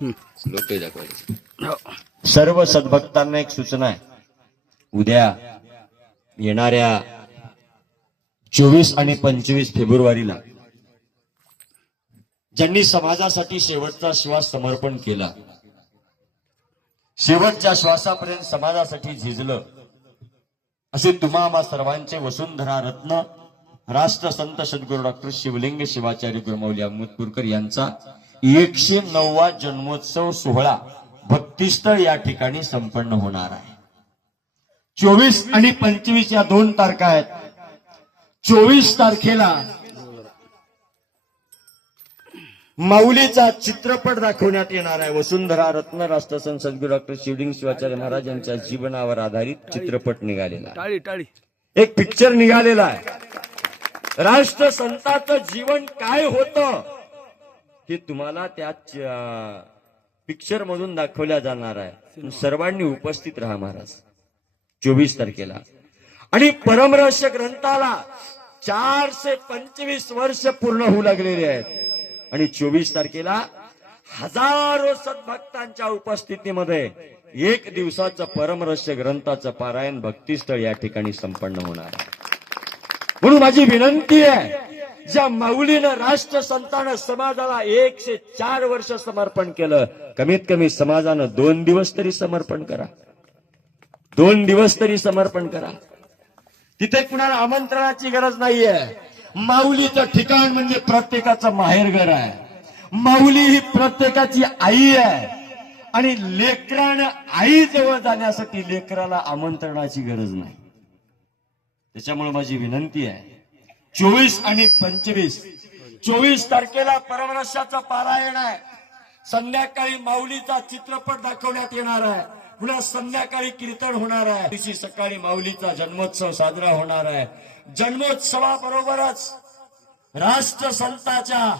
लोक दाखवायचे. सर्व सद्भक्तांना एक सूचना आहे. उद्या येणाऱ्या 24 आणि 25 फेब्रुवारीला ज्यांनी समाजासाठी शेवटचा श्वास समर्पण केला, शेवटच्या श्वासापर्यंत समाजासाठी झिजलं, असे तुम्हा आम्हा सर्वांचे वसुंधरा रत्न राष्ट्रसंत सद्गुरू डॉक्टर शिवलिंग शिवाचार्य गुरुमाऊली अहमदपूरकर यांचा 109वा जन्मोत्सव सोहळा भक्तिस्थळ या ठिकाणी संपन्न होणार आहे. 24 आणि 25 या 2 तारखा आहेत. 24 तारखेला माऊलीचा चित्रपट दाखवण्यात येणार आहे. वसुंधरा रत्न राष्ट्रसंत सद्गुरू डॉक्टर शिवलिंग शिवाचार्य महाराज यांच्या जीवनावर आधारित चित्रपट निघालेला आहे. एक पिक्चर निघालेला आहे. राष्ट्रसंतांचं जीवन काय होतं हे तुम्हाला त्या पिक्चर मधून दाखवल्या जाणार आहे. सर्वांनी उपस्थित राहा महाराज 24 तारखेला. आणि परमरहस्य ग्रंथाला 425 वर्ष पूर्ण होऊ लागलेले आहेत. आणि 24 तारखेला हजारो सद्भक्तांच्या उपस्थितीमध्ये 1 दिवसाचं परमरहस्य ग्रंथाचं पारायण भक्तिस्थळ या ठिकाणी संपन्न होणार आहे. म्हणून माझी विनंती आहे, ज्या माऊलीनं राष्ट्रसंतानं समाजाला 104 वर्ष समर्पण केलं, कमीत कमी समाजानं 2 दिवस तरी समर्पण करा. 2 दिवस तरी समर्पण करा. तिथे कुणाला आमंत्रणाची गरज नाहीये. माऊलीचं ठिकाण म्हणजे प्रत्येकाचं माहेरघर आहे. माऊली ही प्रत्येकाची आई आहे. आणि लेकरानं आई जवळ जाण्यासाठी लेकराला आमंत्रणाची गरज नाही. त्याच्यामुळे माझी विनंती आहे, 24 आणि 25 24 तारखेला परमरहस्याचं पारायण आहे. संध्याकाळी माऊलीचा चित्रपट दाखवण्यात येणार आहे. पुन्हा संध्याकाळी कीर्तन होणार आहे. दिवशी सकाळी माऊलीचा जन्मोत्सव साजरा होणार आहे. जन्मोत्सवाबरोबरच राष्ट्रसंताच्या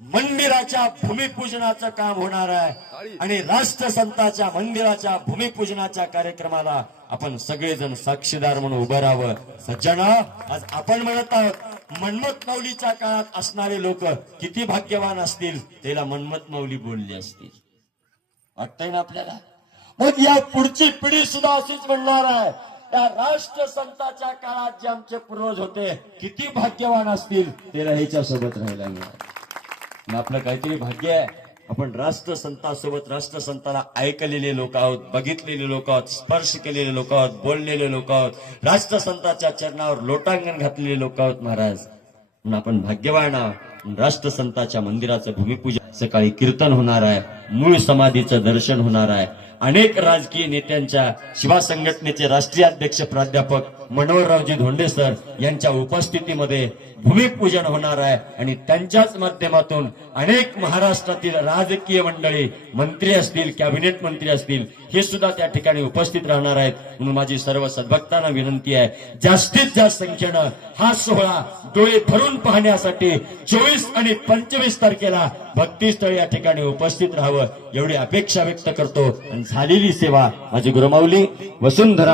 मंदिराच्या भूमिपूजनाचं काम होणार आहे. आणि राष्ट्रसंताच्या मंदिराच्या भूमिपूजनाच्या कार्यक्रमाला आपण सगळेजण साक्षीदार म्हणून उभं राहावं. सज्जन, आज आपण म्हणत आहोत मन्मथ माऊलीच्या काळात असणारे लोक किती भाग्यवान असतील, त्याला मन्मथ माऊली बोलले असतील. वाटतंय ना आपल्याला? मग या पुढची पिढी सुद्धा अशीच म्हणणार आहे, त्या राष्ट्रसंताच्या काळात जे आमचे पूर्वज होते किती भाग्यवान असतील, त्याला ह्याच्यासोबत राहायला मिळालं. आपलं काहीतरी भाग्य आहे. आपण राष्ट्रसंतांसोबत, राष्ट्रसंताला ऐकलेले लोक आहोत, बघितलेले लोक आहोत, स्पर्श केलेले लोक आहोत, बोललेले लोक आहोत, राष्ट्रसंताच्या चरणावर लोटांगण घातलेले लोक आहोत महाराज. म्हणून आपण भाग्यवान आहोत. राष्ट्रसंताच्या मंदिराचं भूमिपूजन, सकाळी कीर्तन होणार आहे, मूळ समाधीचं दर्शन होणार आहे. अनेक राजकीय नेत्यांच्या, शिवा संघटनेचे राष्ट्रीय अध्यक्ष प्राध्यापक मनोहररावजी धोंडे सर यांच्या उपस्थितीमध्ये भूमिपूजन होणार आहे. आणि त्यांच्याच माध्यमातून अनेक महाराष्ट्रातील राजकीय मंडळी, मंत्री असतील, कॅबिनेट मंत्री असतील, हे सुद्धा त्या ठिकाणी उपस्थित राहणार आहेत. म्हणून माझी सर्व सद्भक्तांना विनंती आहे, जास्तीत जास्त संख्येनं हा सोहळा डोळे भरून पाहण्यासाठी 24 आणि 25 तारखेला भक्तिस्थळ या ठिकाणी उपस्थित राहावं, एवढी अपेक्षा व्यक्त करतो. आणि झालेली सेवा माझी गुरुमाऊली वसुंधरा